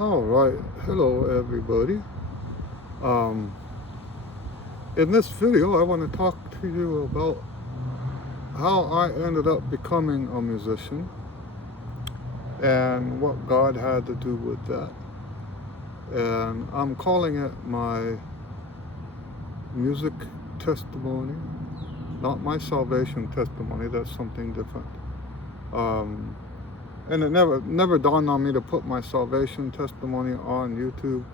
All right, hello everybody. Um, in this video, I want to talk to you about how I ended up becoming a musician and what God had to do with that. And I'm calling it my music testimony, not my salvation testimony. That's something different. Um, and it never dawned on me to put my salvation testimony on YouTube,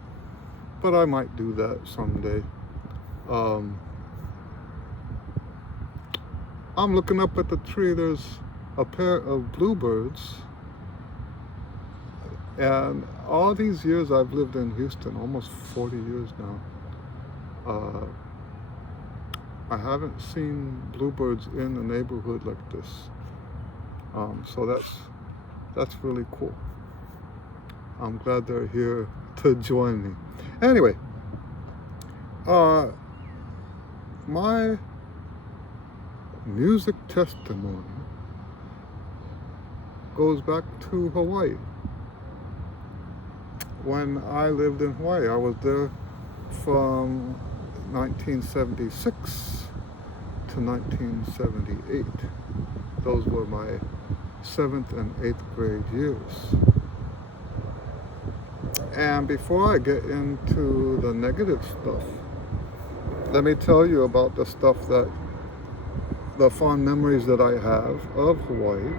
but I might do that someday. Um, I'm looking up at the tree. There's a pair of bluebirds. And all these years I've lived in Houston, almost 40 years now, uh, I haven't seen bluebirds in the neighborhood like this. So that's really cool. I'm glad they're here to join me. Anyway, my music testimony goes back to Hawaii. When I lived in Hawaii, I was there from 1976 to 1978. Those were my 7th and 8th grade years. And before I get into the negative stuff, let me tell you about the fond memories that I have of Hawaii.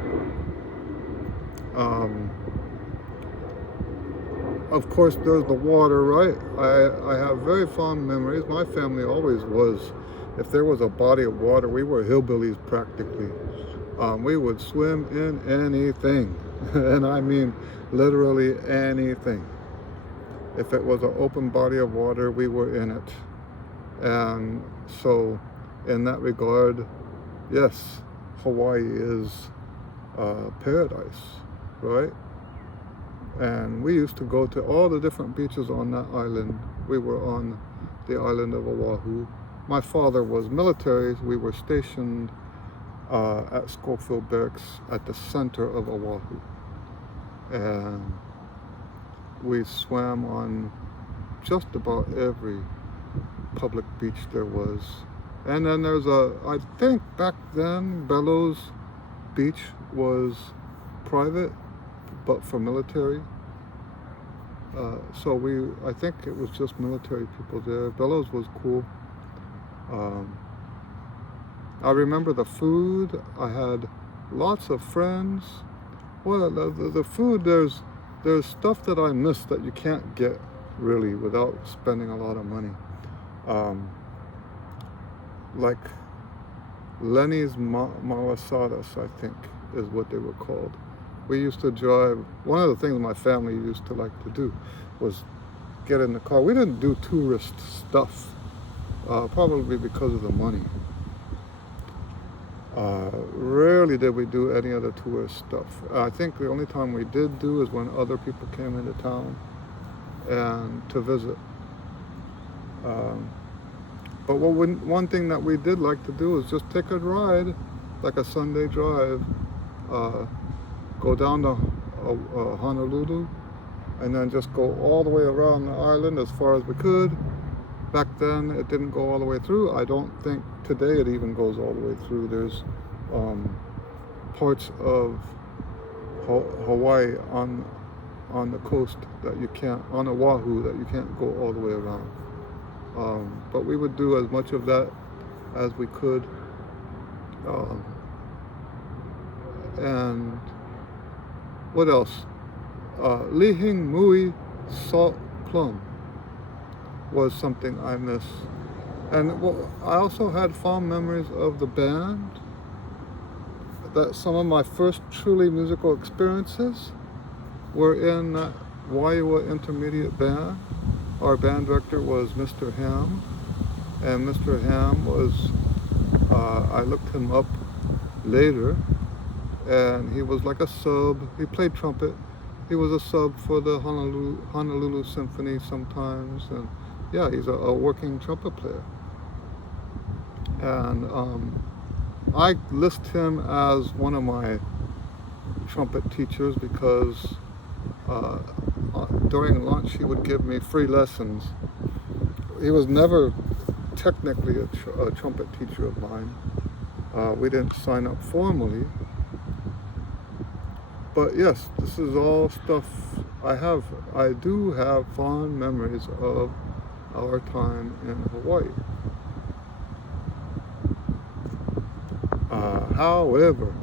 Of course, there's the water, right? I have very fond memories. My family always was. If there was a body of water, we were hillbillies practically. We would swim in anything, and I mean literally anything. If it was an open body of water, we were in it. And so, in that regard, yes, Hawaii is paradise, right? And we used to go to all the different beaches on that island. We were on the island of Oahu. My father was military. We were stationed at Schofield Barracks at the center of Oahu. And we swam on just about every public beach there was. And then I think back then, Bellows Beach was private, but for military. I think it was just military people there. Bellows was cool. I remember the food. I had lots of friends. Well, the food, there's stuff that I miss that you can't get really without spending a lot of money. Like Lenny's Malasadas, I think, is what they were called. We used to drive. One of the things my family used to like to do was get in the car. We didn't do tourist stuff, probably because of the money. Rarely did we do any other tourist stuff. I think the only time we did do is when other people came into town and to visit. But one thing that we did like to do is just take a ride, like a Sunday drive, go down to Honolulu, and then just go all the way around the island as far as we could. Back then, it didn't go all the way through. I don't think today it even goes all the way through. There's parts of Hawaii on the coast that you can't, on Oahu, that you can't go all the way around. But we would do as much of that as we could. And what else? Lihing Mui Salt Plum was something I miss. And I also had fond memories of the band. That some of my first truly musical experiences were in that Waiua Intermediate Band. Our band director was Mr. Ham, and Mr. Ham was, I looked him up later, and he was like a sub. He played trumpet. He was a sub for the Honolulu Symphony sometimes, and yeah, he's a working trumpet player. And I list him as one of my trumpet teachers because during lunch he would give me free lessons. He was never technically a trumpet teacher of mine. We didn't sign up formally. But yes, this is all stuff I do have fond memories of our time in Hawaii. However,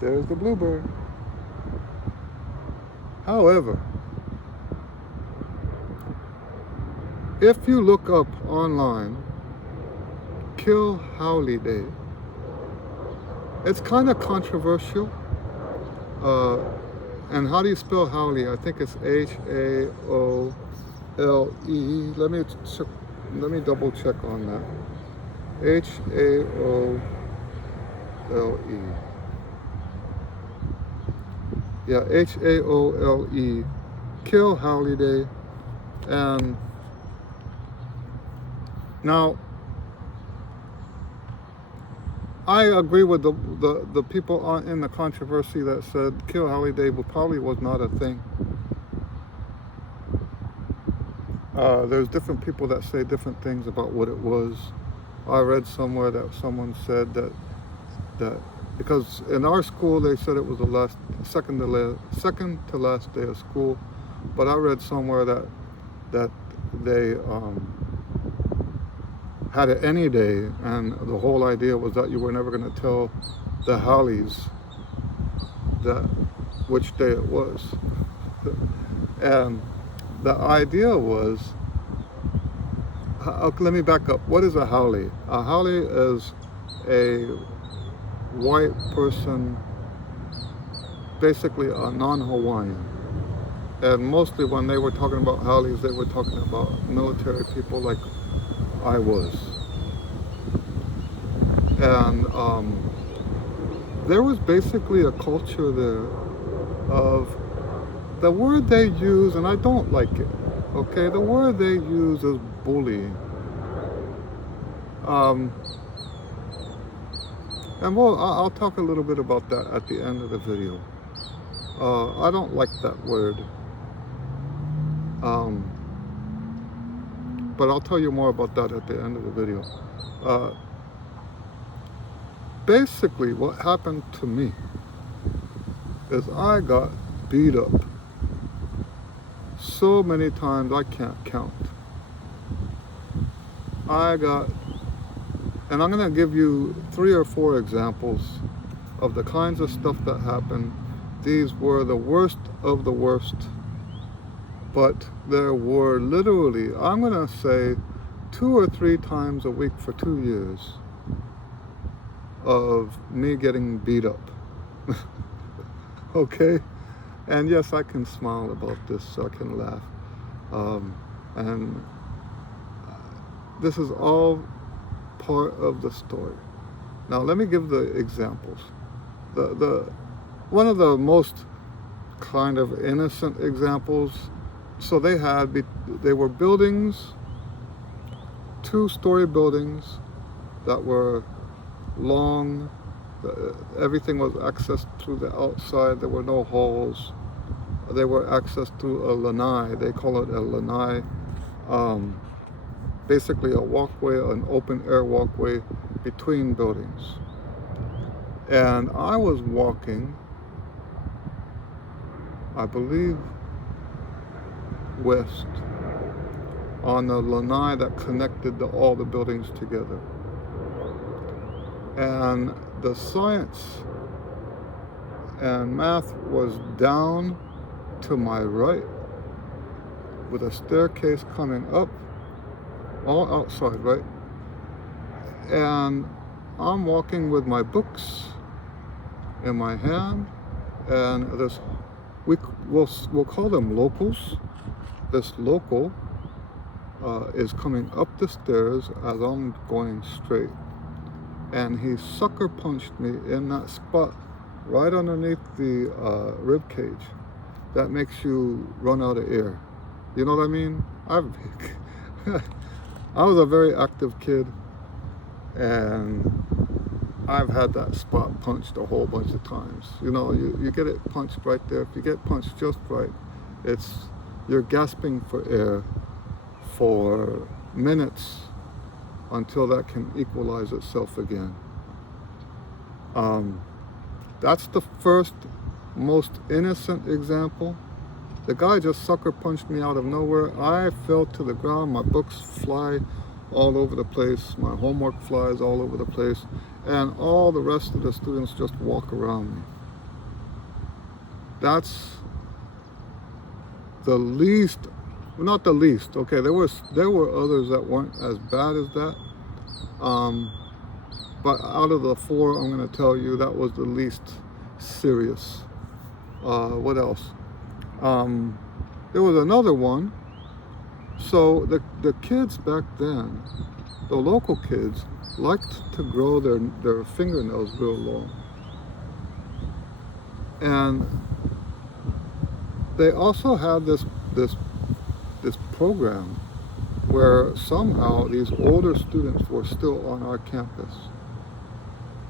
there's the bluebird. However, if you look up online, Kill Haole Day, it's kind of controversial. And how do you spell Haole? I think it's Haole. Let me double check on that. Haole. Yeah, Haole. Kill Haole Day. And now, I agree with the people in the controversy that said Kill Haole Day probably was not a thing. There's different people that say different things about what it was. I read somewhere that someone said that because in our school they said it was the second to last day of school, but I read somewhere that they had it any day, and the whole idea was that you were never going to tell the Haoles which day it was. And the idea was, let me back up. What is a haole? A haole is a white person, basically a non-Hawaiian. And mostly when they were talking about haoles, they were talking about military people like I was. And there was basically a culture there of the word they use, and I don't like it, okay? The word they use is bullying. And well, I'll talk a little bit about that at the end of the video. I don't like that word. But I'll tell you more about that at the end of the video. Basically, what happened to me is I got beat up so many times I can't count. And I'm going to give you 3 or 4 examples of the kinds of stuff that happened. These were the worst of the worst. But there were literally, I'm going to say, 2 or 3 times a week for 2 years of me getting beat up. Okay? And yes, I can smile about this, so I can laugh. And this is all part of the story. Now let me give the examples. One of the most kind of innocent examples, so they were buildings, 2-story buildings that were long. Everything was accessed through the outside. There were no halls. They were accessed through a lanai. They call it a lanai. Basically a walkway, an open air walkway between buildings. And I was walking, I believe, west on the lanai that connected all the buildings together. And the science and math was down to my right with a staircase coming up, all outside, right? And I'm walking with my books in my hand, and we'll call them locals. This local is coming up the stairs as I'm going straight. And he sucker punched me in that spot right underneath the rib cage that makes you run out of air. You know what I mean? I was a very active kid, and I've had that spot punched a whole bunch of times. You know, you get it punched right there. If you get punched just right, you're gasping for air for minutes until that can equalize itself again. That's the first, most innocent example. The guy just sucker punched me out of nowhere. I fell to the ground. My books fly all over the place. My homework flies all over the place. And all the rest of the students just walk around me. That's the least, not the least. Okay, there were others that weren't as bad as that. But out of the four, I'm going to tell you that was the least serious. What else? There was another one. So the kids back then, the local kids, liked to grow their fingernails real long. And they also had this program where somehow these older students were still on our campus.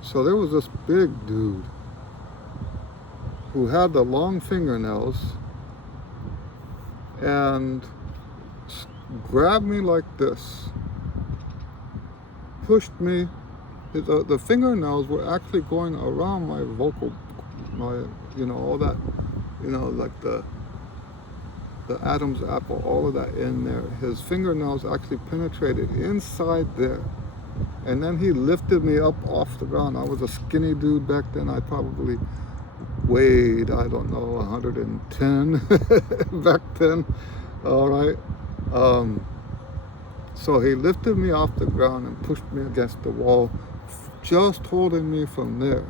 So there was this big dude who had the long fingernails and grabbed me like this, pushed me. The fingernails were actually going around my all that, like the Adam's apple, all of that in there. His fingernails actually penetrated inside there. And then he lifted me up off the ground. I was a skinny dude back then. I probably weighed, I don't know, 110 back then. All right. So he lifted me off the ground and pushed me against the wall, just holding me from there.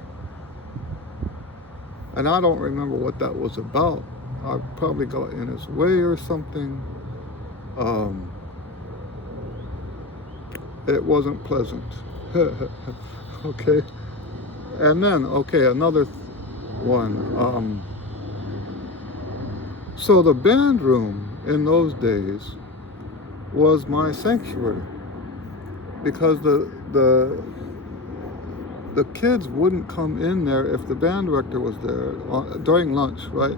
And I don't remember what that was about. I probably got in his way or something. It wasn't pleasant. Okay. And then, another one. So the band room in those days was my sanctuary, because the kids wouldn't come in there if the band director was there during lunch, right?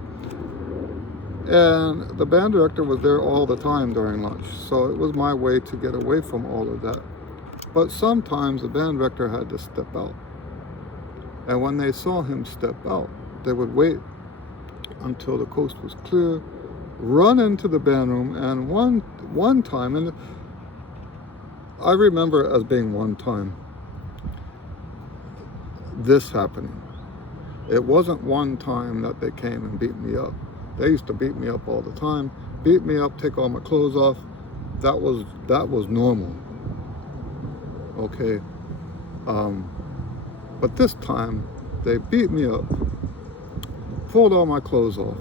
And the band director was there all the time during lunch, so it was my way to get away from all of that. But sometimes the band director had to step out, and when they saw him step out, they would wait until the coast was clear, run into the band room, and one time, and I remember as being one time this happening. It wasn't one time that they came and beat me up. They used to beat me up all the time. Beat me up, take all my clothes off. That was normal. Okay. But this time they beat me up, pulled all my clothes off,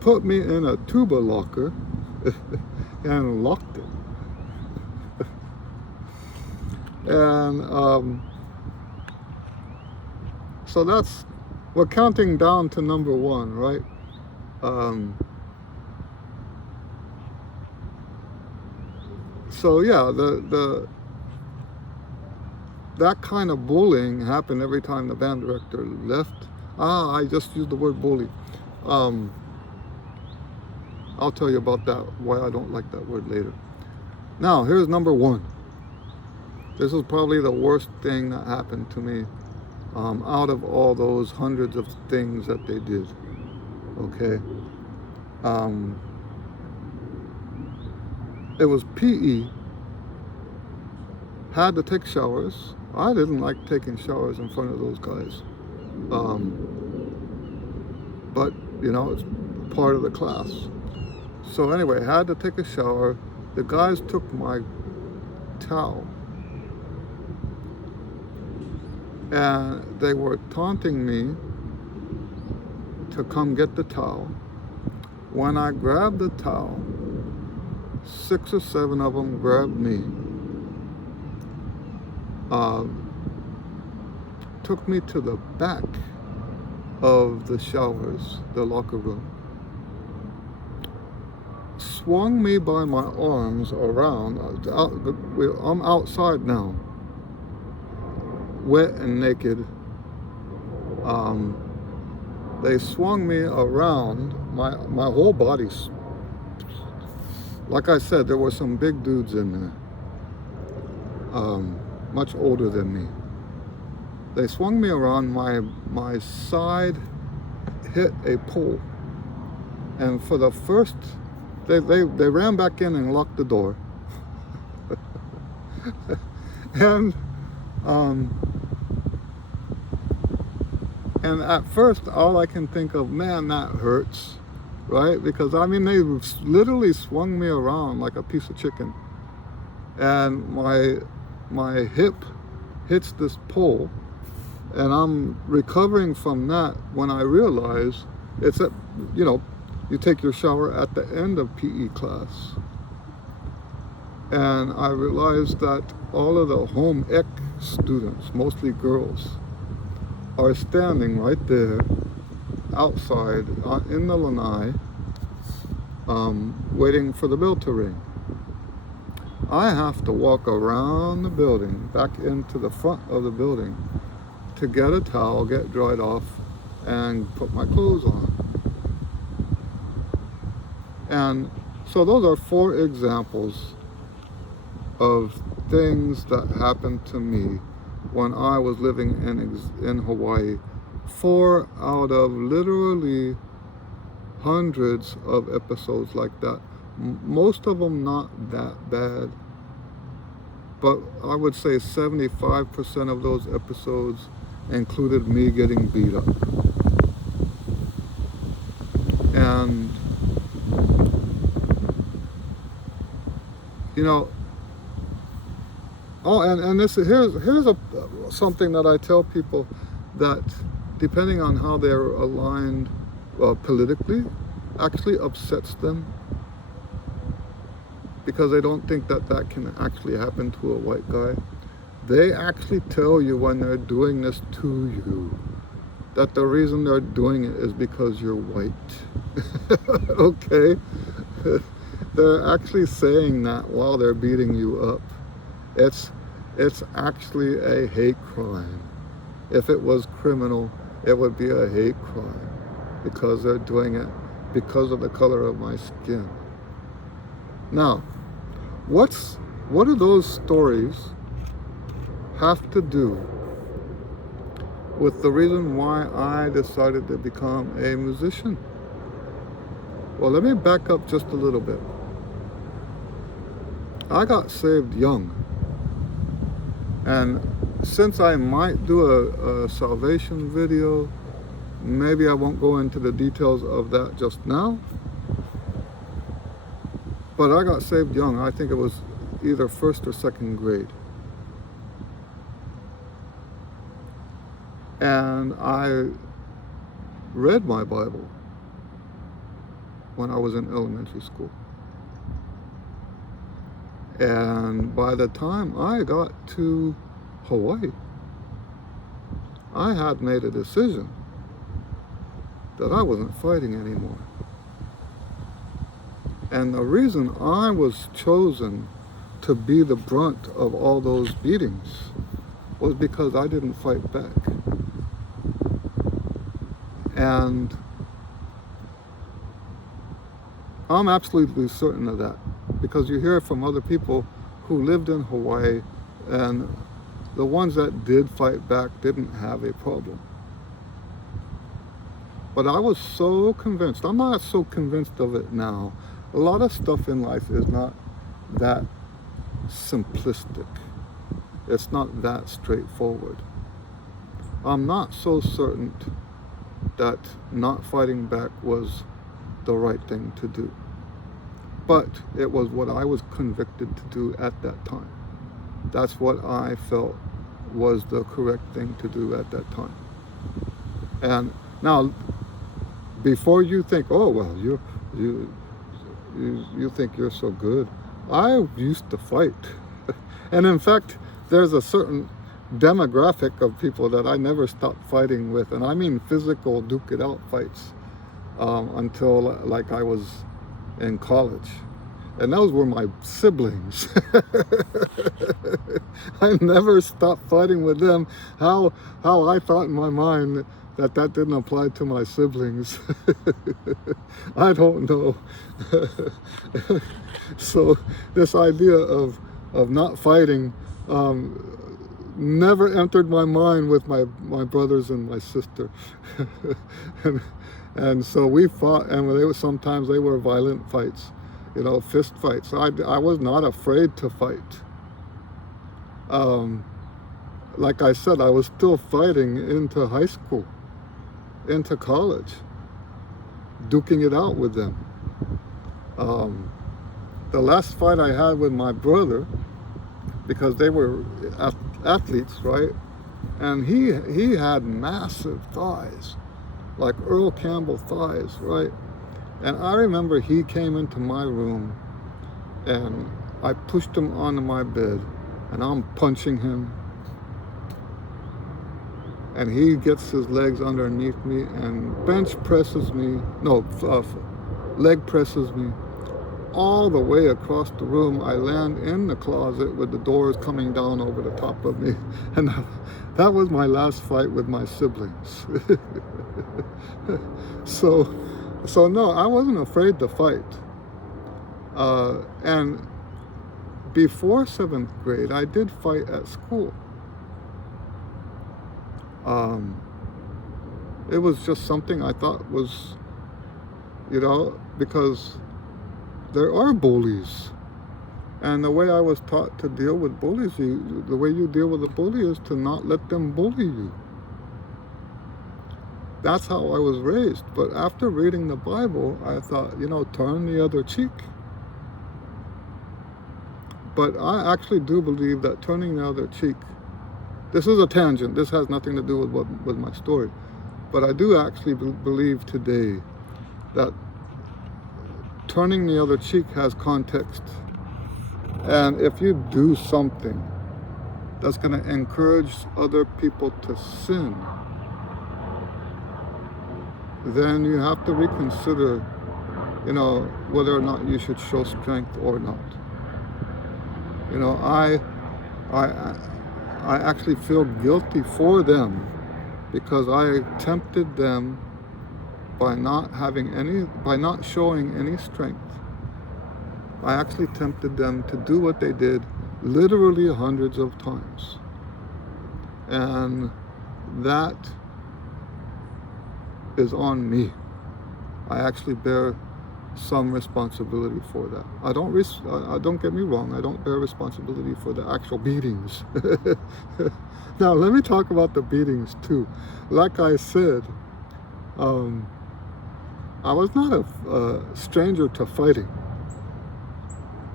put me in a tuba locker and locked it. And so we're counting down to number one, right? So yeah, that kind of bullying happened every time the band director left. I just used the word bully. I'll tell you about that, why I don't like that word later. Now, here's number one. This was probably the worst thing that happened to me out of all those hundreds of things that they did. Okay. It was PE. Had to take showers. I didn't like taking showers in front of those guys. But, it's part of the class. So anyway, had to take a shower. The guys took my towel. And they were taunting me to come get the towel. When I grabbed the towel, 6 or 7 of them grabbed me, took me to the back of the showers, the locker room, swung me by my arms around. I'm outside now. wet and naked. They swung me around, my whole body. Like I said, there were some big dudes in there, much older than me. They swung me around, my side hit a pole. And for the first, they ran back in and locked the door. And at first, all I can think of, man, that hurts, right? Because I mean, they literally swung me around like a piece of chicken. And my hip hits this pole, and I'm recovering from that when I realize it's at, you take your shower at the end of PE class. And I realized that all of the home ec students, mostly girls, are standing right there outside in the lanai, waiting for the bell to ring. I have to walk around the building, back into the front of the building, to get a towel, get dried off, and put my clothes on. And so those are 4 examples of things that happened to me when I was living in Hawaii. 4 out of literally hundreds of episodes like that. Most of them not that bad, but I would say 75% of those episodes included me getting beat up. And and here's something that I tell people, that depending on how they're aligned politically, actually upsets them, because they don't think that can actually happen to a white guy. They actually tell you when they're doing this to you that the reason they're doing it is because you're white. Okay? They're actually saying that while they're beating you up. It's actually a hate crime. If it was criminal, it would be a hate crime, because they're doing it because of the color of my skin. Now, what do those stories have to do with the reason why I decided to become a musician? Well, let me back up just a little bit. I got saved young. And since I might do a salvation video, maybe I won't go into the details of that just now. But I got saved young. I think it was either 1st or 2nd grade. And I read my Bible when I was in elementary school. And by the time I got to Hawaii, I had made a decision that I wasn't fighting anymore. And the reason I was chosen to be the brunt of all those beatings was because I didn't fight back. And I'm absolutely certain of that, because you hear from other people who lived in Hawaii, and the ones that did fight back didn't have a problem. But I was so convinced. I'm not so convinced of it now. A lot of stuff in life is not that simplistic. It's not that straightforward. I'm not so certain that not fighting back was the right thing to do. But it was what I was convicted to do at that time. That's what I felt was the correct thing to do at that time. And now, before you think, oh well, you think you're so good, I used to fight. And in fact, there's a certain demographic of people that I never stopped fighting with, and I mean physical duke it out fights, until like I was in college. And those were my siblings. I never stopped fighting with them. How I thought in my mind that didn't apply to my siblings. I don't know. So this idea of not fighting never entered my mind with my brothers and my sister. and so we fought, and sometimes they were violent fights, fist fights. I was not afraid to fight. Like I said, I was still fighting into high school, into college, duking it out with them. The last fight I had with my brother, because they were athletes, right? And he had massive thighs, like Earl Campbell thighs, right? And I remember he came into my room and I pushed him onto my bed and I'm punching him. And he gets his legs underneath me and leg presses me all the way across the room. I land in the closet with the doors coming down over the top of me. And that was my last fight with my siblings. So no, I wasn't afraid to fight. And before 7th grade, I did fight at school. It was just something I thought was, because there are bullies. And the way I was taught to deal with bullies, the way you deal with a bully is to not let them bully you. That's how I was raised. But after reading the Bible, I thought, turn the other cheek. But I actually do believe that turning the other cheek, this is a tangent, this has nothing to do with my story, but I do actually believe today that turning the other cheek has context. And if you do something that's going to encourage other people to sin, then you have to reconsider, whether or not you should show strength or not. I actually feel guilty for them because I tempted them by not showing any strength. I actually tempted them to do what they did literally hundreds of times. And that is on me. I actually bear some responsibility for that. I don't get me wrong, I don't bear responsibility for the actual beatings. Now let me talk about the beatings too. Like I said, I was not a stranger to fighting.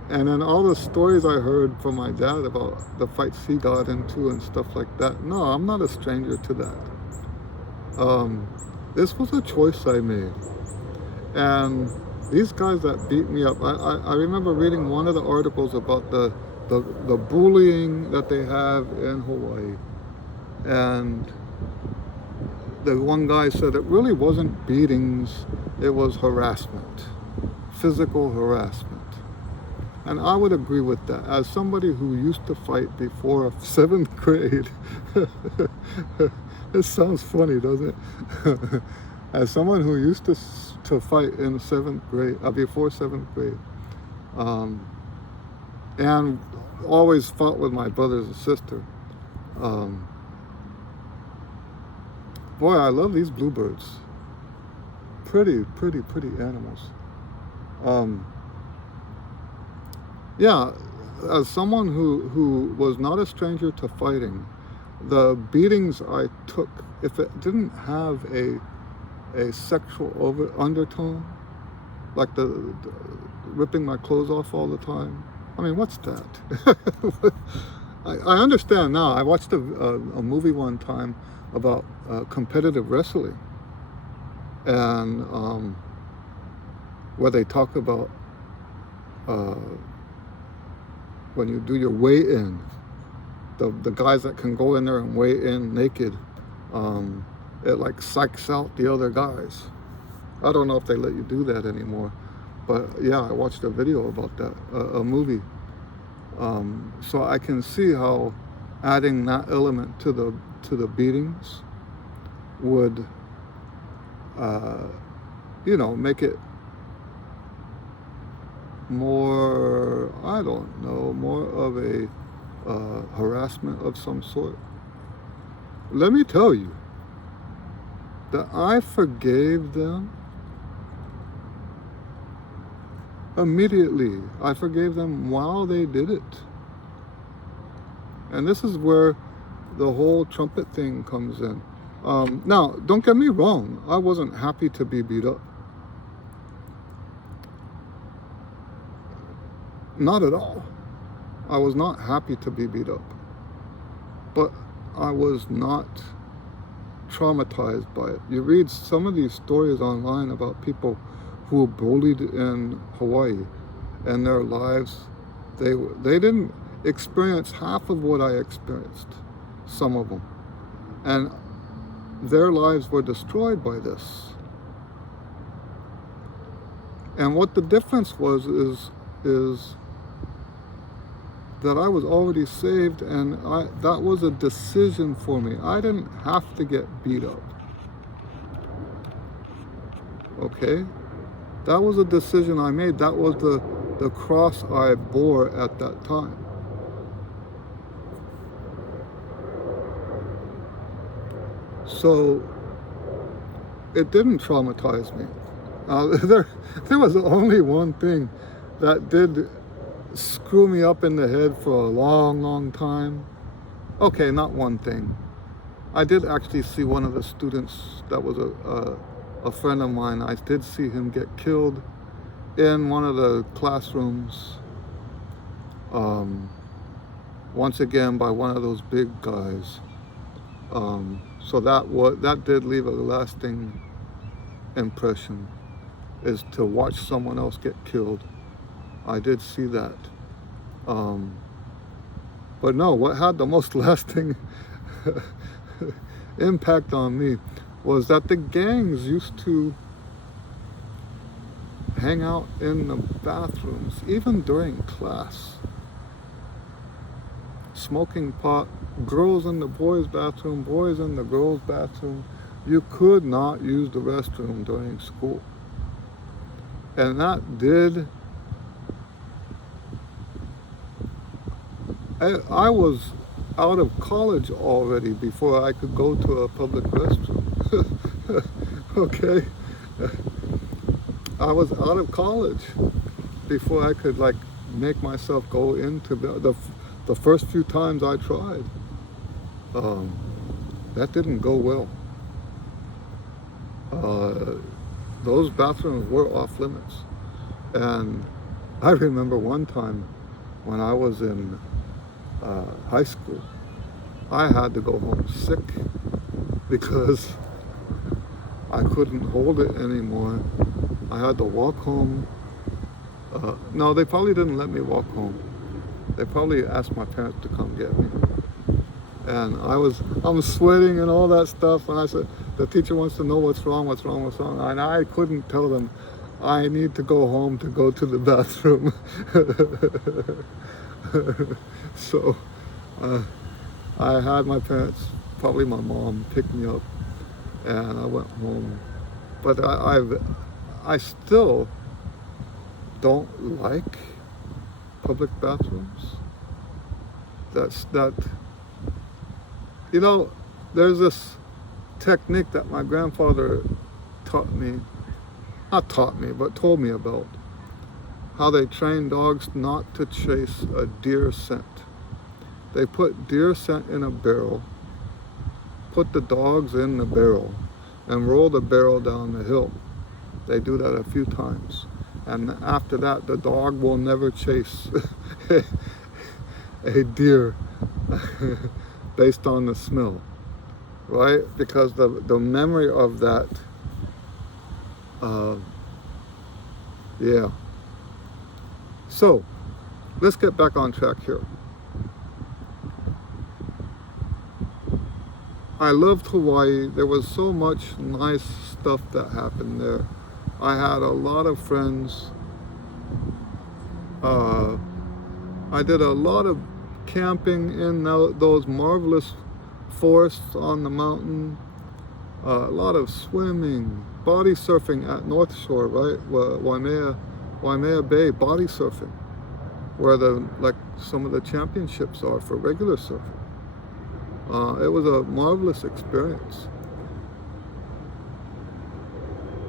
And then all the stories I heard from my dad about the fights he got into and stuff like that, no, I'm not a stranger to that. This was a choice I made. And these guys that beat me up, I remember reading one of the articles about the bullying that they have in Hawaii. And the one guy said it really wasn't beatings, it was harassment, physical harassment. And I would agree with that. As somebody who used to fight before 7th grade, it sounds funny, doesn't it? As someone who used to fight in 7th grade, before 7th grade, and always fought with my brothers and sister. Boy, I love these bluebirds. Pretty animals. Yeah, as someone who was not a stranger to fighting, the beatings I took, if it didn't have a sexual undertone, like the ripping my clothes off all the time. I mean, what's that? I understand now. I watched a movie one time about competitive wrestling, and where they talk about when you do your weigh-in, the guys that can go in there and weigh in naked, it like psychs out the other guys. I don't know if they let you do that anymore, But yeah, I watched a video about that, a movie. So I can see how adding that element to the beatings would, make it more, I don't know, more of a harassment of some sort. Let me tell you that I forgave them immediately. I forgave them while they did it. And this is where the whole trumpet thing comes in. Now, don't get me wrong. I wasn't happy to be beat up. Not at all. I was not happy to be beat up. But I was not traumatized by it. You read some of these stories online about people who were bullied in Hawaii, and their lives, they didn't experience half of what I experienced, some of them. And their lives were destroyed by this. And what the difference was is that I was already saved, and that was a decision for me. I didn't have to get beat up. Okay? That was a decision I made. That was the cross I bore at that time. So it didn't traumatize me. There was only one thing that did screw me up in the head for a long, long time. Okay, not one thing. I did actually see one of the students that was a friend of mine. I did see him get killed in one of the classrooms. Once again by one of those big guys. So that did leave a lasting impression, is to watch someone else get killed. I did see that. But no, what had the most lasting impact on me was that the gangs used to hang out in the bathrooms, even during class. Smoking pot, girls in the boys' bathroom, boys in the girls' bathroom. You could not use the restroom during school. And that did, I was out of college already before I could go to a public restroom. Okay? I was out of college before I could make myself go into the first few times I tried. That didn't go well. Those bathrooms were off limits. And I remember one time when I was in high school, I had to go home sick because I couldn't hold it anymore. I had to walk home. No, they probably didn't let me walk home. They probably asked my parents to come get me. And I'm sweating and all that stuff. And I said, the teacher wants to know what's wrong. And I couldn't tell them, I need to go home to go to the bathroom. So I had my parents, probably my mom, pick me up, and I went home. But I still don't like public bathrooms. There's this technique that my grandfather told me about, how they train dogs not to chase a deer scent. They put deer scent in a barrel, put the dogs in the barrel, and roll the barrel down the hill. They do that a few times. And after that, the dog will never chase a deer based on the smell, right? Because the memory of that, yeah. So, let's get back on track here. I loved Hawaii. There was so much nice stuff that happened there. I had a lot of friends Uh, I did a lot of camping in those marvelous forests on the mountain. A lot of swimming, body surfing at North Shore, right? Waimea Bay, body surfing, where some of the championships are for regular surfing. It was a marvelous experience.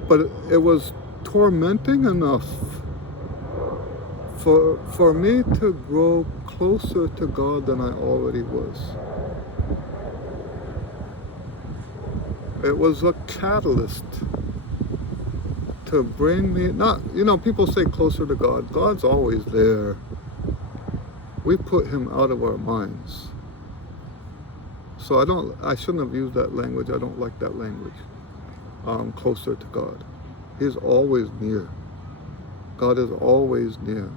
But it was tormenting enough for me to grow closer to God than I already was. It was a catalyst to bring me, people say closer to God. God's always there. We put him out of our minds. So I shouldn't have used that language. I don't like that language. Closer to God. He's always near. God is always near.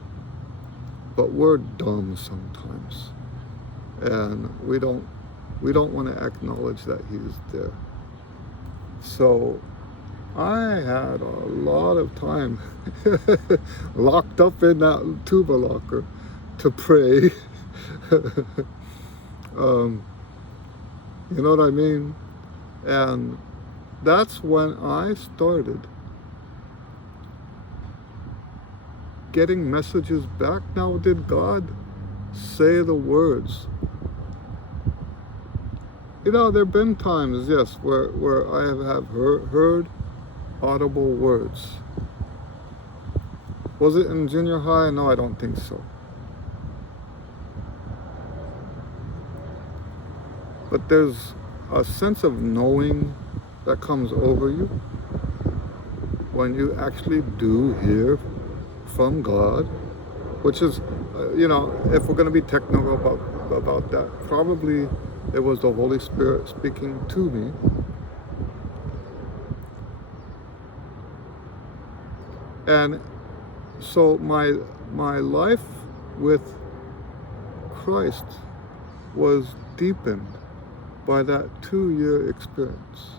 But we're dumb sometimes. And we don't want to acknowledge that he's there. So I had a lot of time locked up in that tuba locker to pray. You know what I mean? And that's when I started getting messages back. Now, did God say the words? There have been times, yes, where I have heard audible words. Was it in junior high? No, I don't think so. But there's a sense of knowing that comes over you when you actually do hear from God, which is, if we're going to be technical about that, probably it was the Holy Spirit speaking to me. And so my life with Christ was deepened by that 2-year experience.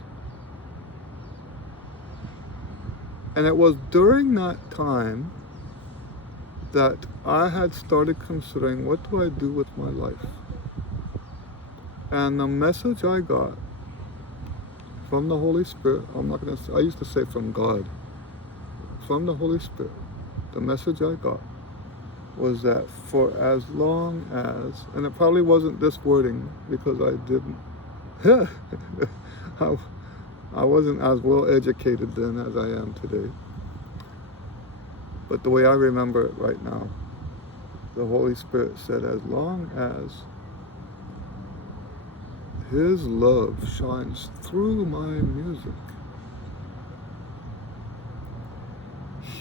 And it was during that time that I had started considering, what do I do with my life? And the message I got from the Holy Spirit, I used to say from God, from the Holy Spirit, the message I got was that for as long as, and it probably wasn't this wording because I didn't, I wasn't as well educated then as I am today. But the way I remember it right now, the Holy Spirit said, as long as his love shines through my music,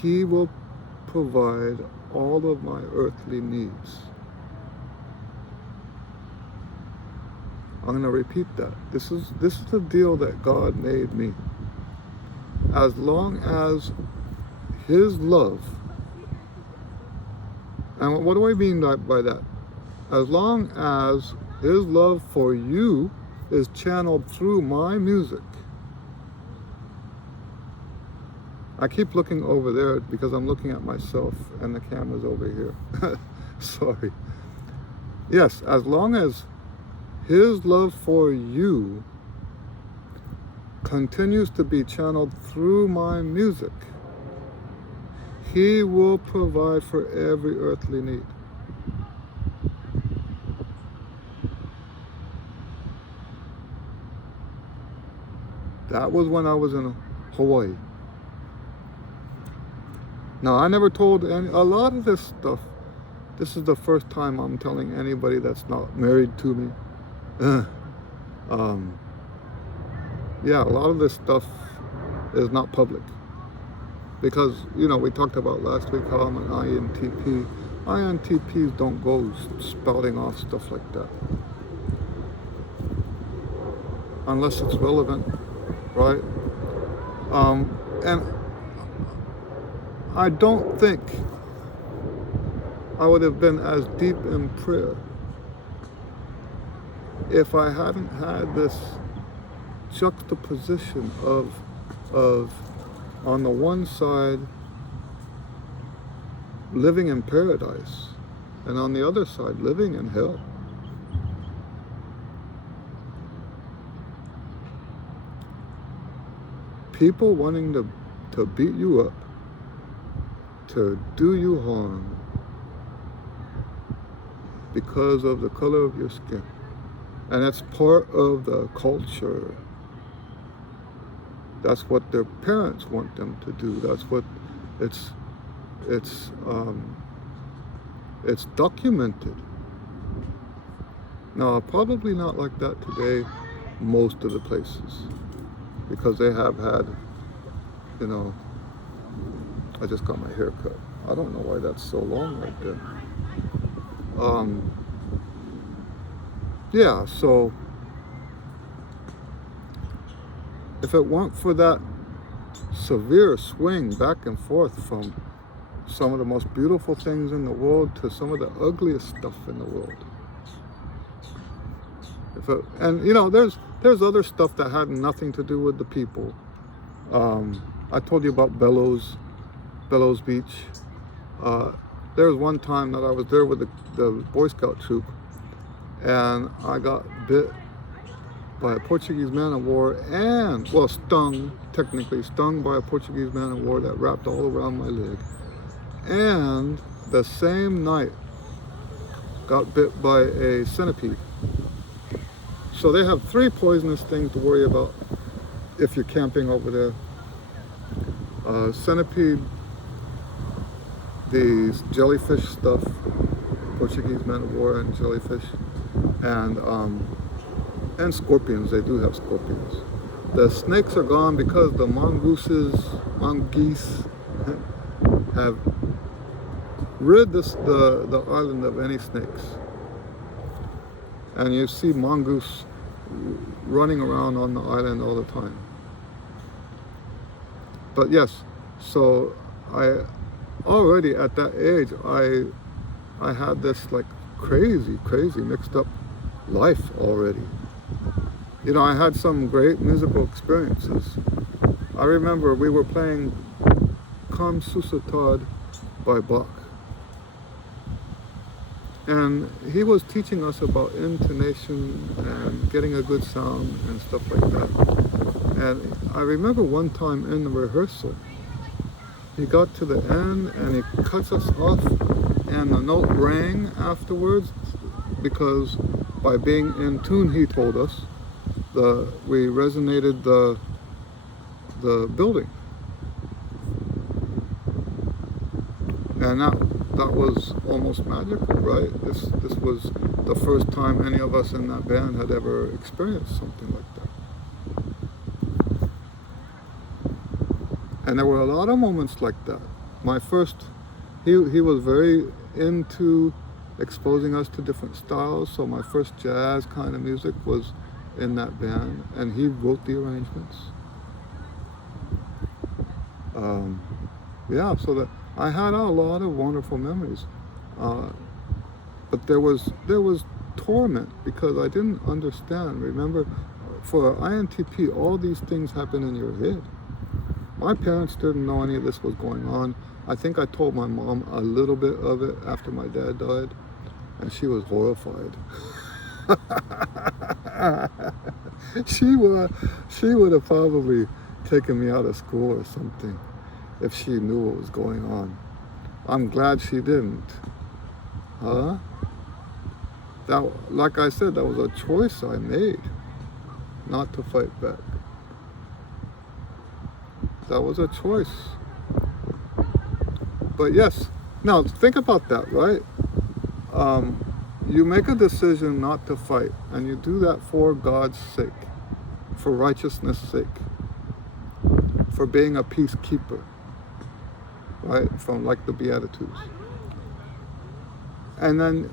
he will provide all of my earthly needs. I'm going to repeat that. This is the deal that God made me. As long as his love, and what do I mean by that? As long as his love for you is channeled through my music. I keep looking over there because I'm looking at myself and the camera's over here. Sorry. Yes, as long as his love for you continues to be channeled through my music, he will provide for every earthly need. That was when I was in Hawaii. Now, I never told a lot of this stuff. This is the first time I'm telling anybody that's not married to me. Yeah, a lot of this stuff is not public. Because, we talked about last week how I'm an INTP. INTPs don't go spouting off stuff like that. Unless it's relevant, right? And I don't think I would have been as deep in prayer if I hadn't had this juxtaposition of on the one side, living in paradise, and on the other side, living in hell. People wanting to beat you up, to do you harm because of the color of your skin. And that's part of the culture. That's what their parents want them to do. That's what it's documented. Now, probably not like that today, most of the places, because they have had, you know, I just got my hair cut. I don't know why that's so long right there. Yeah, so if it weren't for that severe swing back and forth from some of the most beautiful things in the world to some of the ugliest stuff in the world. And you know, there's other stuff that had nothing to do with the people. I told you about Bellows Beach. There was one time that I was there with the Boy Scout troop, and I got bit by a Portuguese man-of-war technically stung by a Portuguese man-of-war that wrapped all around my leg. And the same night, got bit by a centipede. So they have 3 poisonous things to worry about if you're camping over there. Centipede, these jellyfish stuff, Portuguese man-of-war and jellyfish, and scorpions. They do have scorpions. The snakes are gone because the mongoose have rid the island of any snakes. And you see mongoose running around on the island all the time. But yes, so I already at that age, I had this like crazy mixed up life already. You know, I had some great musical experiences. I remember we were playing Kam Susatad by Bach. And he was teaching us about intonation and getting a good sound and stuff like that. And I remember one time in the rehearsal, he got to the end and he cuts us off, and the note rang afterwards, because by being in tune, he told us, we resonated the building. And that was almost magical, right? This was the first time any of us in that band had ever experienced something like that. And there were a lot of moments like that. My first, he was very into exposing us to different styles, so my first jazz kind of music was in that band, and he wrote the arrangements. Yeah, so that I had a lot of wonderful memories, but there was torment because I didn't understand. Remember, for INTP, all these things happen in your head. My parents didn't know any of this was going on. I think I told my mom a little bit of it after my dad died, and she was horrified. She would have probably taken me out of school or something if she knew what was going on. I'm glad she didn't. Huh? That, like I said, that was a choice I made, not to fight back. That was a choice. But yes, now think about that, right? You make a decision not to fight, and you do that for God's sake, for righteousness' sake, for being a peacekeeper, right? From like the Beatitudes. And then,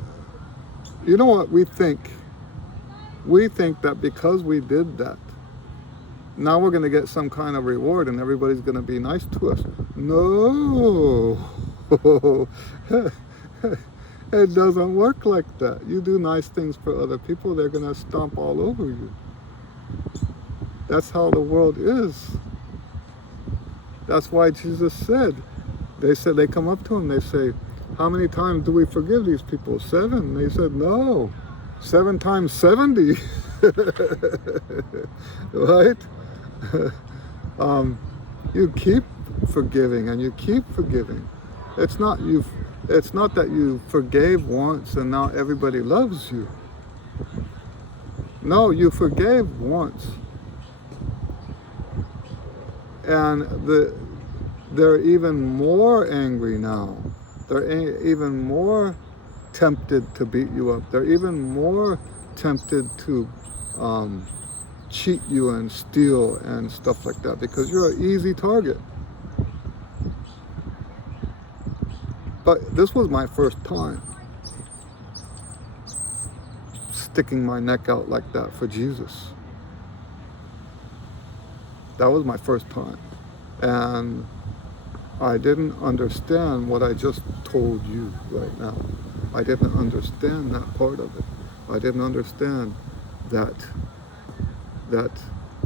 you know what we think? We think that because we did that, now we're going to get some kind of reward and everybody's going to be nice to us. No. It doesn't work like that. You do nice things for other people, they're going to stomp all over you. That's how the world is. That's why Jesus said, they come up to him, they say, how many times do we forgive these people? 7. They said, no, 7 times 70. Right? You keep forgiving and you keep forgiving. It's not that you forgave once and now everybody loves you. No, you forgave once. And they're even more angry now. They're even more tempted to beat you up. They're even more tempted to cheat you and steal and stuff like that because you're an easy target. But this was my first time sticking my neck out like that for Jesus. That was my first time. And I didn't understand what I just told you right now. I didn't understand that part of it. I didn't understand that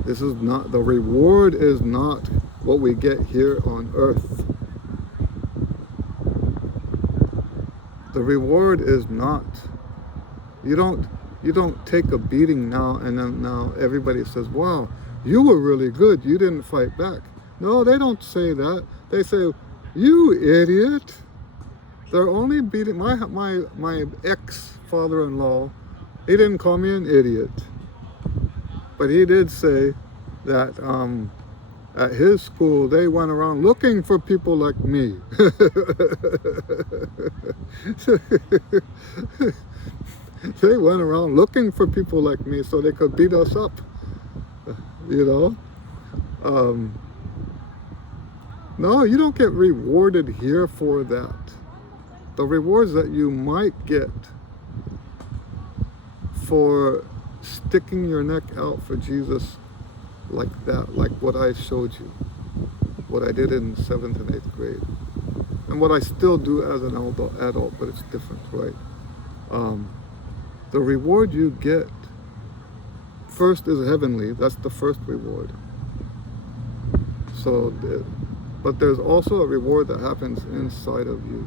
this is not, the reward is not what we get here on earth. The reward is not, you don't take a beating now and then now everybody says, wow, you were really good, you didn't fight back. No, they don't say that. They say, you idiot. They're only beating, my ex-father-in-law, he didn't call me an idiot. But he did say that at his school, they went around looking for people like me. They went around looking for people like me so they could beat us up, you know. No, you don't get rewarded here for that. The rewards that you might get for sticking your neck out for Jesus like that, like what I showed you, what I did in 7th and 8th grade, and what I still do as an adult, but it's different, right? The reward you get first is heavenly. That's the first reward. But there's also a reward that happens inside of you.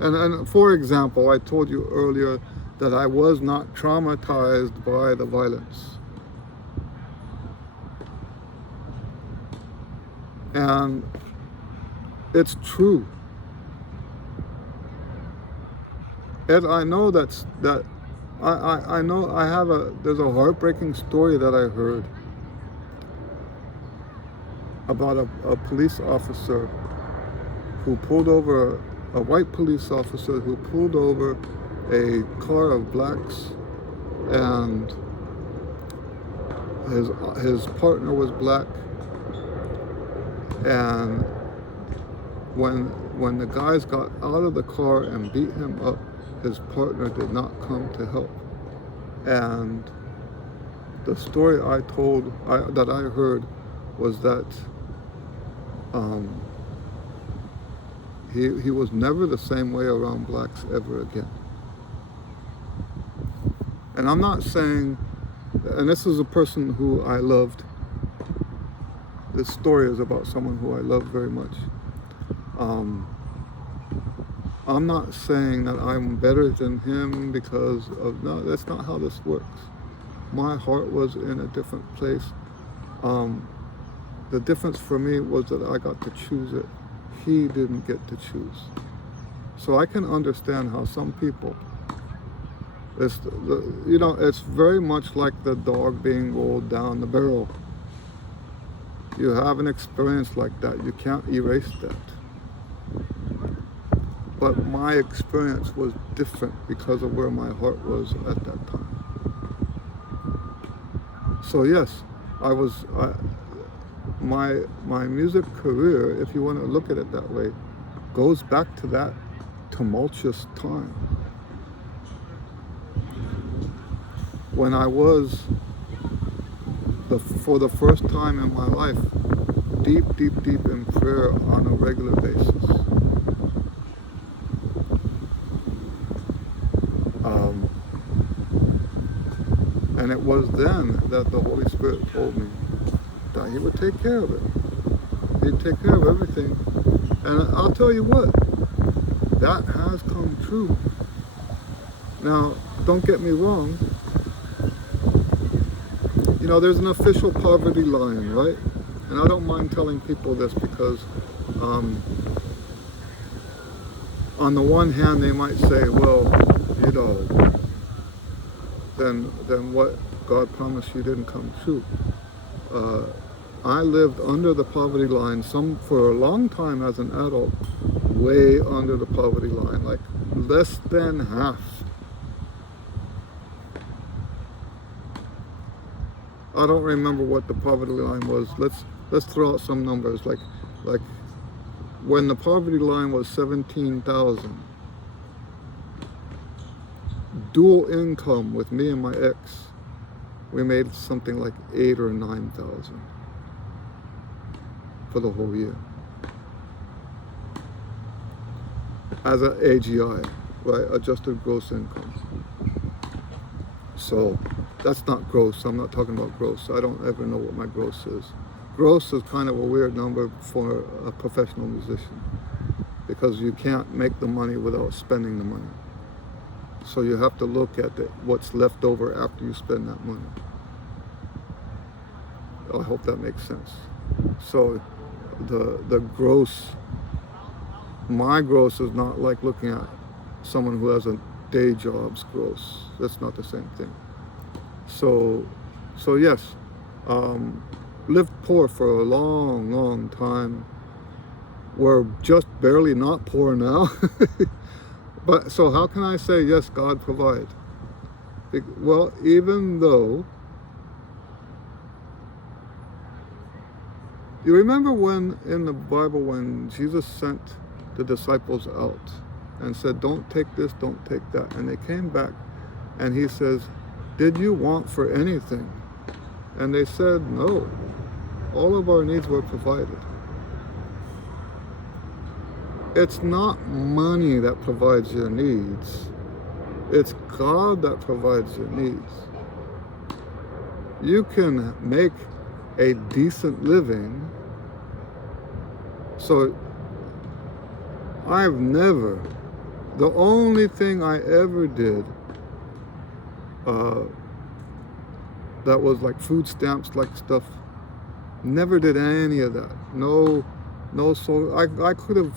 And for example, I told you earlier that I was not traumatized by the violence. And it's true. And I know I know there's a heartbreaking story that I heard about a police officer who pulled over, a white police officer who pulled over a car of blacks, and his partner was black, and when the guys got out of the car and beat him up, his partner did not come to help. And the story that I heard was that he was never the same way around blacks ever again. And I'm not saying, and this is a person who I loved. This story is about someone who I love very much. I'm not saying that I'm better than him because of, no, that's not how this works. My heart was in a different place. The difference for me was that I got to choose it. He didn't get to choose. So I can understand how some people, it's very much like the dog being rolled down the barrel. You have an experience like that, you can't erase that. But my experience was different because of where my heart was at that time. So yes, my music career, if you want to look at it that way, goes back to that tumultuous time. When I was, for the first time in my life, deep in prayer on a regular basis. And it was then that the Holy Spirit told me that He would take care of it. He'd take care of everything. And I'll tell you what, that has come true. Now, don't get me wrong. You know, there's an official poverty line, right? And I don't mind telling people this because on the one hand, they might say, well, you know, then what God promised you didn't come true. I lived under the poverty line for a long time as an adult, way under the poverty line, like less than half. I don't remember what the poverty line was. Let's throw out some numbers. Like when the poverty line was 17,000, dual income with me and my ex, we made something like 8,000 or 9,000 for the whole year as an AGI, right? Adjusted gross income. So that's not gross. I'm not talking about gross. I don't ever know what my gross is. Gross is kind of a weird number for a professional musician because you can't make the money without spending the money. So you have to look at what's left over after you spend that money. I hope that makes sense. So the gross, my gross is not like looking at someone who has a day job's gross. That's not the same thing. So yes, lived poor for a long, long time. We're just barely not poor now. But so how can I say, yes, God provide? Well, even though, you remember when in the Bible when Jesus sent the disciples out and said, don't take this, don't take that. And they came back and he says, did you want for anything? And they said, no, all of our needs were provided. It's not money that provides your needs. It's God that provides your needs. You can make a decent living. So the only thing I ever did that was like food stamps, like stuff, never did any of that. No, so I could have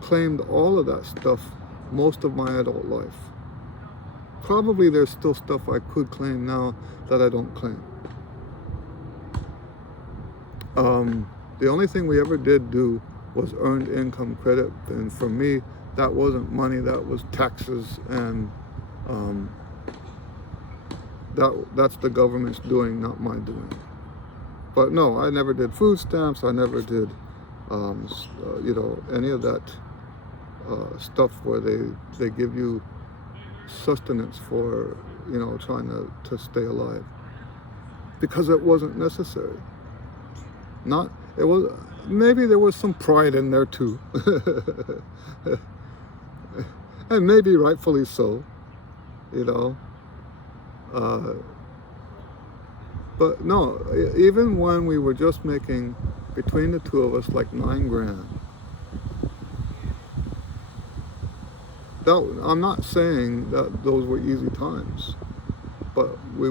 claimed all of that stuff most of my adult life. Probably there's still stuff I could claim now that I don't claim. The only thing we ever did do was earned income credit, and for me, that wasn't money, that was taxes, and that's the government's doing, not my doing. But no, I never did food stamps, I never did any of that stuff where they give you sustenance for, trying to stay alive. Because it wasn't necessary. Maybe there was some pride in there too. And maybe rightfully so, But no, even when we were just making, between the two of us, like $9,000. I'm not saying that those were easy times, but we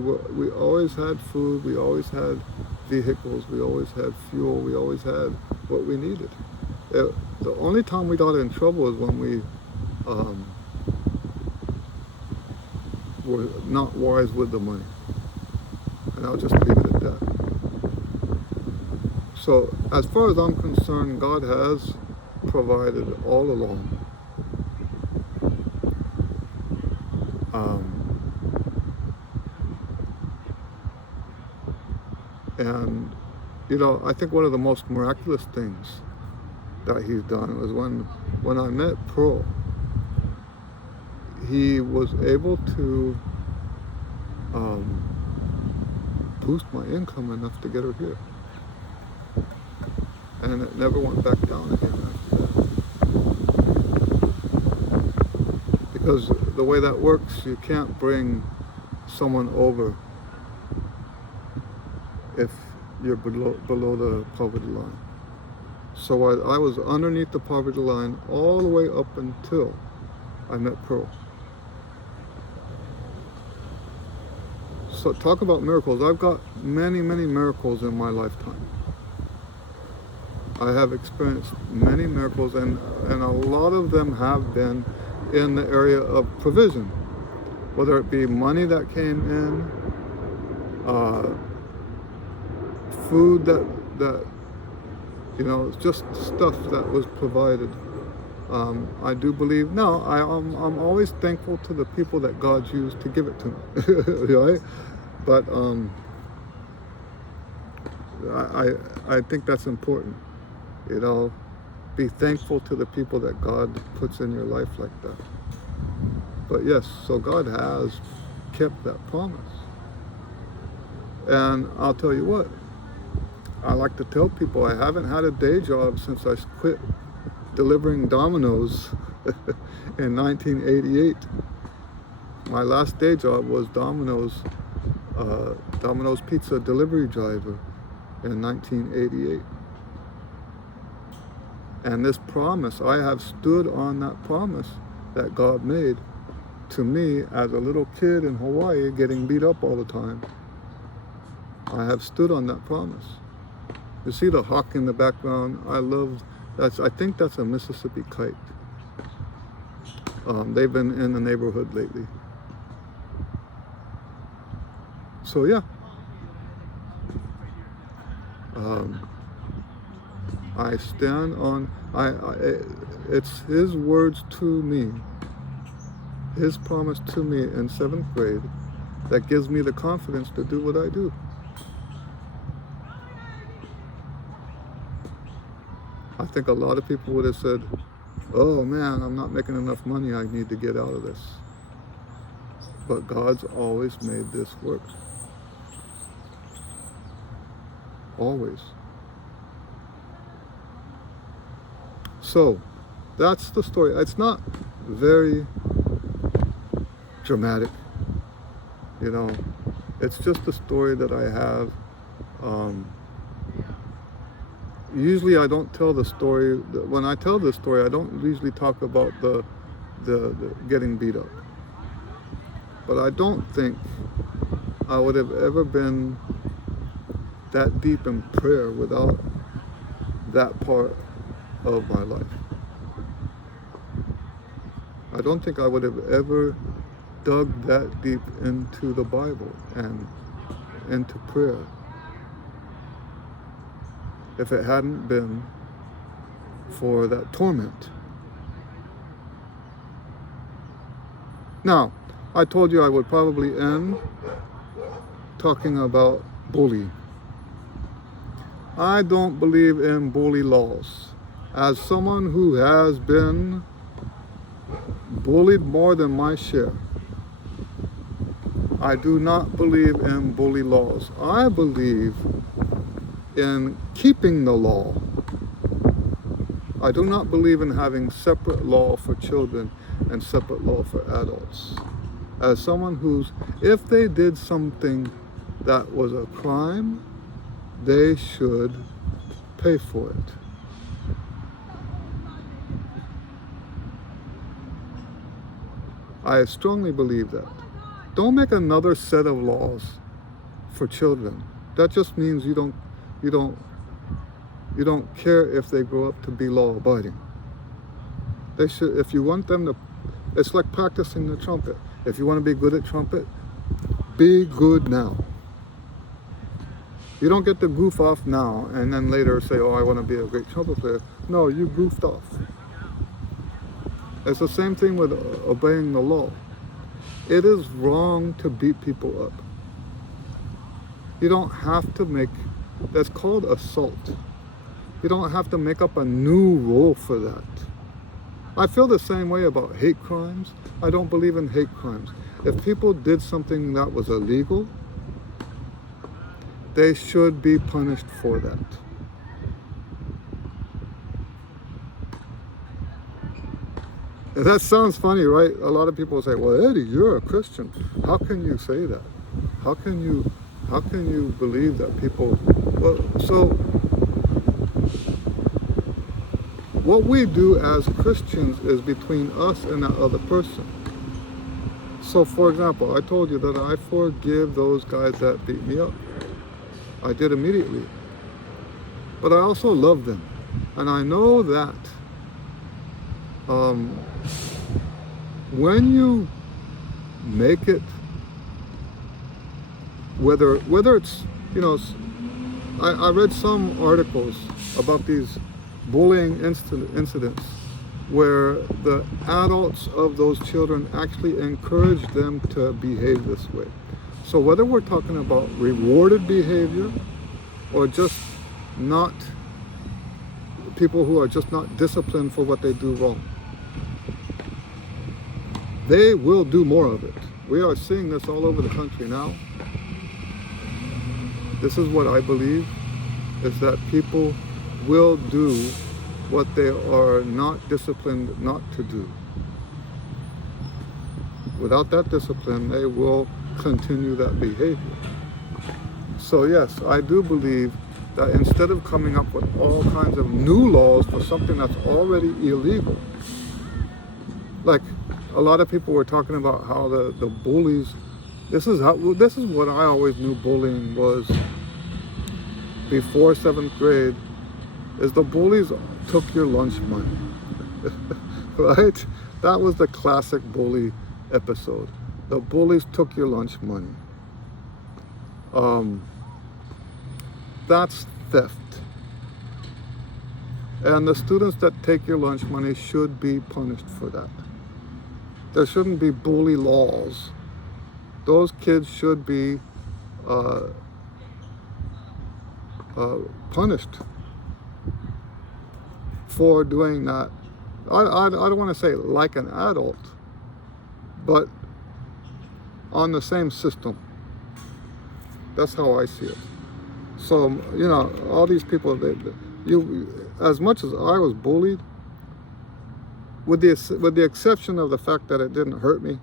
always had food, we always had vehicles, we always had fuel, we always had what we needed. The only time we got in trouble is when we were not wise with the money. And I'll just leave it at that. So as far as I'm concerned, God has provided all along. And I think one of the most miraculous things that he's done was when I met Pearl, he was able to boost my income enough to get her here. And it never went back down again after that. Because the way that works, you can't bring someone over if you're below the poverty line. So I was underneath the poverty line all the way up until I met Pearl. So talk about miracles. I've got many, many miracles in my lifetime. I have experienced many miracles, and a lot of them have been in the area of provision, whether it be money that came in, food that just stuff that was provided. I do believe. No, I'm always thankful to the people that God used to give it to me, right? But I think that's important. Be thankful to the people that God puts in your life like that. But yes, so God has kept that promise. And I'll tell you what, I like to tell people I haven't had a day job since I quit delivering Domino's in 1988. My last day job was Domino's pizza delivery driver in 1988. And this promise, I have stood on that promise that God made to me as a little kid in Hawaii getting beat up all the time. I have stood on that promise. You see the hawk in the background? I think that's a Mississippi kite. They've been in the neighborhood lately. So yeah. I stand on, it's His words to me, His promise to me in 7th grade that gives me the confidence to do what I do. I think a lot of people would have said, oh man, I'm not making enough money, I need to get out of this. But God's always made this work. Always. So, that's the story. It's not very dramatic, It's just a story that I have. Usually I don't tell the story. When I tell this story, I don't usually talk about the getting beat up. But I don't think I would have ever been that deep in prayer without that part of my life. I don't think I would have ever dug that deep into the Bible and into prayer if it hadn't been for that torment. Now, I told you I would probably end talking about bullying. I don't believe in bully laws. As someone who has been bullied more than my share, I do not believe in bully laws. I believe in keeping the law. I do not believe in having separate law for children and separate law for adults. As someone if they did something that was a crime, they should pay for it. I strongly believe that. Don't make another set of laws for children. That just means you don't care if they grow up to be law-abiding. They should. If you want them to, it's like practicing the trumpet. If you want to be good at trumpet, be good now. You don't get to goof off now and then later say, oh, I want to be a great trumpet player. No, you goofed off. It's the same thing with obeying the law. It is wrong to beat people up. You don't have to that's called assault. You don't have to make up a new rule for that. I feel the same way about hate crimes. I don't believe in hate crimes. If people did something that was illegal, they should be punished for that. And that sounds funny, right? A lot of people say, well, Eddie, you're a Christian. How can you say that? How can you believe that people, well, so what we do as Christians is between us and that other person. So, for example, I told you that I forgive those guys that beat me up. I did immediately. But I also love them. And I know that when you make it, whether it's, I read some articles about these bullying incidents where the adults of those children actually encourage them to behave this way. So whether we're talking about rewarded behavior or just not people who are just not disciplined for what they do wrong, they will do more of it. We are seeing this all over the country now. This is what I believe, is that people will do what they are not disciplined not to do. Without that discipline, they will continue that behavior. So yes, I do believe that instead of coming up with all kinds of new laws for something that's already illegal, like a lot of people were talking about how the bullies, this is what I always knew bullying was before 7th grade, is the bullies took your lunch money, right? That was the classic bully episode. The bullies took your lunch money. That's theft. And the students that take your lunch money should be punished for that. There shouldn't be bully laws. Those kids should be punished for doing that. I don't want to say like an adult, but on the same system. That's how I see it. So, all these people, as much as I was bullied, with the exception of the fact that it didn't hurt me,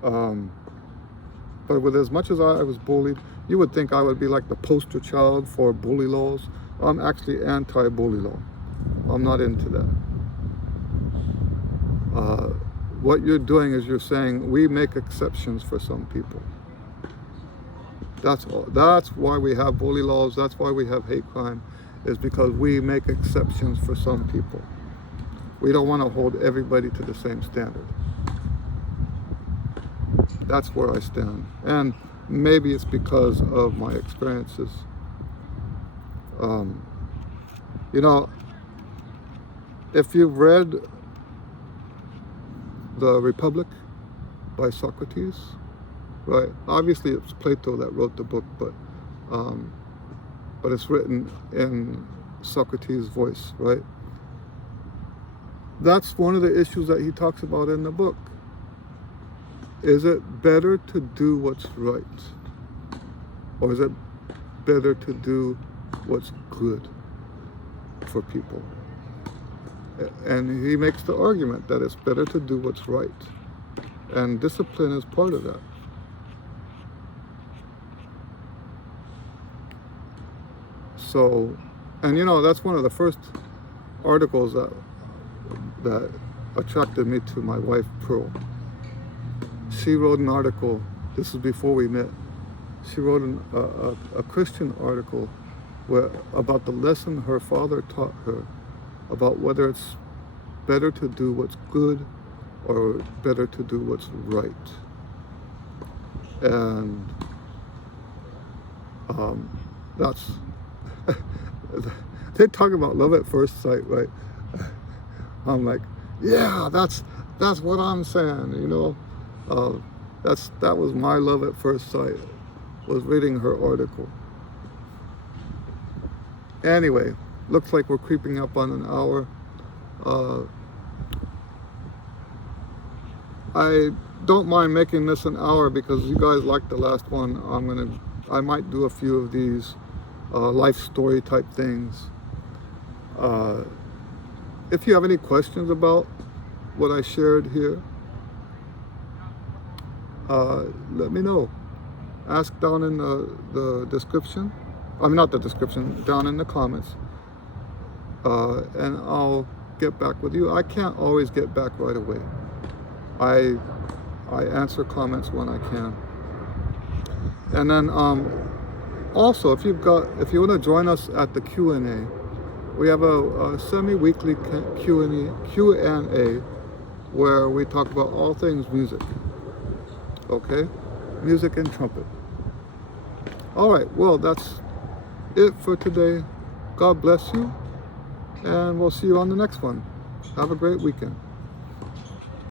but with as much as I was bullied, you would think I would be like the poster child for bully laws. I'm actually anti-bully law. I'm not into that. What you're doing is you're saying we make exceptions for some people. That's all. That's why we have bully laws. That's why we have hate crime, is because we make exceptions for some people. We don't want to hold everybody to the same standard. That's where I stand. And maybe it's because of my experiences. If you've read The Republic by Socrates, right? Obviously it's Plato that wrote the book, but it's written in Socrates' voice, right? That's one of the issues that he talks about in the book. Is it better to do what's right? Or is it better to do what's good for people? And he makes the argument that it's better to do what's right. And discipline is part of that. So, and that's one of the first articles that attracted me to my wife, Pearl. She wrote an article, this is before we met, she wrote a Christian article about the lesson her father taught her about whether it's better to do what's good or better to do what's right. And that's, they talk about love at first sight, right? I'm like, yeah, that's what I'm saying, that was my love at first sight, was reading her article. Anyway, looks like we're creeping up on an hour. I don't mind making this an hour because you guys liked the last one. I might do a few of these life story type things. If you have any questions about what I shared here, let me know. Ask down in the description. I mean, not the description, down in the comments. and I'll get back with you. I can't always get back right away. I answer comments when I can. And then also, if you want to join us at the Q&A, we have a semi-weekly Q&A where we talk about all things music. Okay, music and trumpet. All right, well, that's it for today. God bless you, and we'll see you on the next one. Have a great weekend.